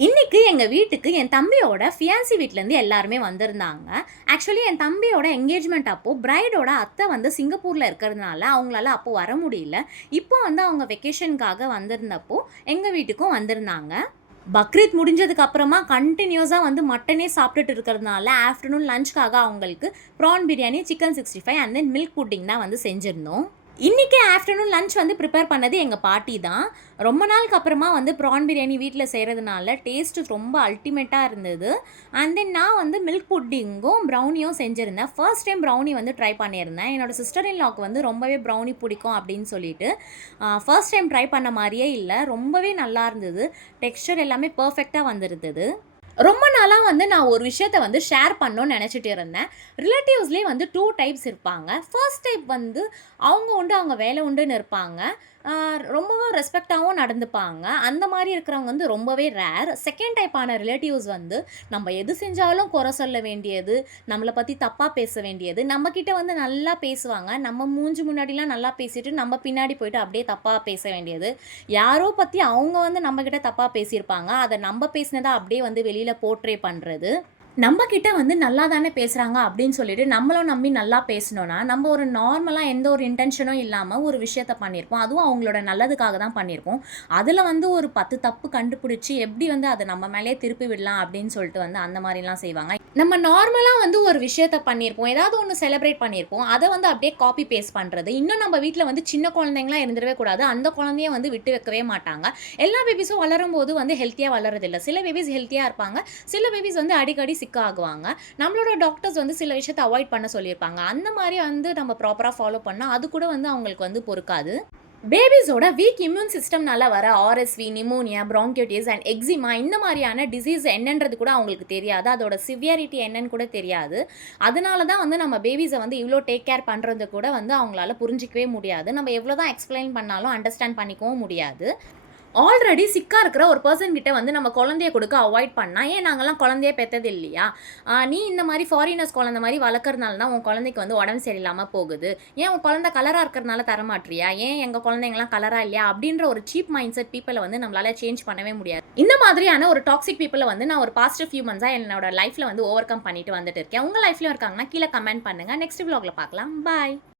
இன்னைக்கு எங்க வீட்டுக்கு என் தம்பியோட ஃபியான்சி வீட்லேருந்து எல்லாருமே வந்திருந்தாங்க. ஆக்சுவலி என் தம்பியோட என்கேஜ்மெண்ட் அப்போ பிரைடோட அத்தை வந்து சிங்கப்பூர்ல இருக்கிறதுனால அவங்களால அப்போ வர முடியல. இப்போ வந்து அவங்க வெக்கேஷனுக்காக வந்திருந்தப்போ எங்க வீட்டுக்கும் வந்திருந்தாங்க. பக்ரீத் முடிஞ்சதுக்கு அப்புறமா கன்டினியூஸா வந்து மட்டனே சாப்பிட்டுட்டு இருக்கிறதுனால ஆஃப்டர்நூன் லஞ்ச்க்காக அவங்களுக்கு prawn biryani, chicken 65 and then milk pudding தான் வந்து செஞ்சிருந்தோம். இன்னைக்கு ஆஃப்டர்நூன் லஞ்ச் வந்து ப்ரிப்பேர் பண்ணது எங்க பாட்டி தான். ரொம்ப நாளுக்கு அப்புறமா வந்து ப்ரான் பிரியாணி வீட்ல செய்றதுனால டேஸ்ட் ரொம்ப அல்டிமேட்டா இருந்தது. அண்ட் தென் நான் வந்து மில்க் புட்டிங்கும், ப்ரௌனியும் செஞ்சிருந்தேன். ஃபர்ஸ்ட் டைம் ப்ரௌனி வந்து ட்ரை பண்ணியிருந்தேன். என்னோட சிஸ்டர் இன் லாக்கு வந்து ரொம்பவே ப்ரௌனி பிடிக்கும் அப்படின்னு சொல்லிட்டு, ஃபர்ஸ்ட் டைம் ட்ரை பண்ண மாரியே இல்ல. ரொம்பவே நல்லா இருந்தது. டெக்ஸ்சர் எல்லாமே பெர்ஃபெக்ட்டா வந்திருந்தது. ரொம்ப நாளா வந்து நான் ஒரு விஷயத்த வந்து ஷேர் பண்ணணும்னு நெனச்சிட்டு இருந்தேன். ரிலேட்டிவ்ஸ்லயே வந்து 2 டைப்ஸ் இருப்பாங்க. ஃபர்ஸ்ட் டைப் வந்து அவங்க உண்டு, அவங்க வேலை உண்டுன்னு இருப்பாங்க. ரொம்பவும் ரெஸ்பெக்ட்டாவும் நடந்துப்பாங்க. அந்த மாரி இருக்கிறவங்க வந்து ரொம்பவே ரேர். செகண்ட் டைப்பான ரிலேட்டிவ்ஸ் வந்து நம்ம எது செஞ்சாலும் குறை சொல்ல வேண்டியது, நம்மள பத்தி தப்பா பேச வேண்டியது, நம்மகிட்ட வந்து நல்லா பேசுவாங்க. நம்ம மூஞ்சி முன்னாடிலாம் நல்லா பேசிட்டு, நம்ம பின்னாடி போயிட்டு அப்படியே தப்பா பேச வேண்டியது. யாரோ பத்தி அவங்க வந்து நம்மகிட்ட தப்பா பேசியிருப்பாங்க. அத நம்ம பேசினத அப்படியே வந்து வெளியில போர்ட்ரே பண்றது. நம்ம கிட்ட வந்து நல்லா தானே பேசுறாங்க அப்படின்னு சொல்லிட்டு நம்மளும் நம்பி நல்லா பேசினோம்னா, நம்ம ஒரு நார்மலா எந்த ஒரு இன்டென்ஷனும் இல்லாம ஒரு விஷயத்த பண்ணியிருப்போம். அதுவும் அவங்களோட நல்லதுக்காக தான் பண்ணியிருப்போம். அதுல வந்து ஒரு 10 தப்பு கண்டுபிடிச்சு எப்படி வந்து அத நம்ம மேலயே திருப்பி விடலாம் அப்படின்னு சொல்லிட்டு வந்து அந்த மாரிலாம் செய்வாங்க. நம்ம நார்மலா வந்து ஒரு விஷயத்த பண்ணியிருப்போம். ஏதாவது ஒண்ணு செலிப்ரேட் பண்ணியிருப்போம். அத வந்து அப்படியே காப்பி பேஸ்ட் பண்றது. இன்னும் நம்ம வீட்ல வந்து சின்ன குழந்தைங்களா இருந்துறவே கூடாது. அந்த குழந்தைய வந்து விட்டு வைக்கவே மாட்டாங்க. எல்லா பேபிஸும் வளரும்போது வந்து ஹெல்த்தியா வளர்றதில்ல. சில பேபிஸ் ஹெல்த்தியா இருப்பாங்க. சில பேபிஸ் வந்து அடிக்கடி சிக் ஆகுவாங்க. நம்மளோட டாக்டர்ஸ் வந்து சில விஷயத்த அவாய்ட் பண்ண சொல்லியிருப்பாங்க. அந்த மாரி வந்து நம்ம ப்ராப்பரா ஃபாலோ பண்ணா, அது கூட வந்து அவங்களுக்கு வந்து பொறுக்காது. பேபிஸோட வீக் இம்யூன் சிஸ்டம்னால வர ஆர்எஸ்வி, நிமோனியா, பிரான்கைட்டிஸ் அண்ட் எக்ஸிமா இந்த மாரியான டிசீஸ் என்னன்றது கூட அவங்களுக்கு தெரியாது. அதோட சிவியாரிட்டி என்னன்னு கூட தெரியாது. அதனால தான் வந்து நம்ம பேபிஸ வந்து இவ்ளோ டேக் கேர் பண்றது கூட வந்து அவங்களால புரிஞ்சிக்கவே முடியாது. நம்ம எவ்வளோ தான் எக்ஸ்ப்ளைன் பண்ணாலும் அண்டர்ஸ்டாண்ட் பண்ணிக்கவும் முடியாது. ஆல்ரெடி சிக்கா இருக்கிற ஒரு பெர்சன் கிட்ட வந்து நம்ம குழந்தைய கொடுக்க அவாய்ட் பண்ணா, ஏன் நாங்கலாம் குழந்தையே பெத்தது இல்லையா? நீ இந்த மாரி ஃபாரினர்ஸ் குழந்தை மாரி வளர்க்கறனால தான் உன் குழந்தைக்கு வந்து உடம்பு சரியில்லாம போகுது. ஏன் உன் குழந்தை கலரா இருக்கிறனால தரமாட்றியா? ஏன் எங்க குழந்தைங்கலாம் கலரா இல்லையா? அப்படின்ற ஒரு சீப் மைண்ட் செட் பீப்பிள வந்து நம்மளால சேஞ்ச் பண்ணவே முடியாது. இந்த மாதிரியான ஒரு டாக்ஸிக் பீப்பிள வந்து நான் ஒரு பாஸ்ட் ஃபியூ மந்த்ஸா என்னோட லைஃப்ல வந்து ஓவர் கம் பண்ணிட்டு வந்துட்டு இருக்கேன். உங்க லைஃப்லயும் இருக்காங்கன்னா கீழ கமெண்ட் பண்ணுங்க. நெக்ஸ்ட் விலாக்ல பார்க்கலாம். பாய்.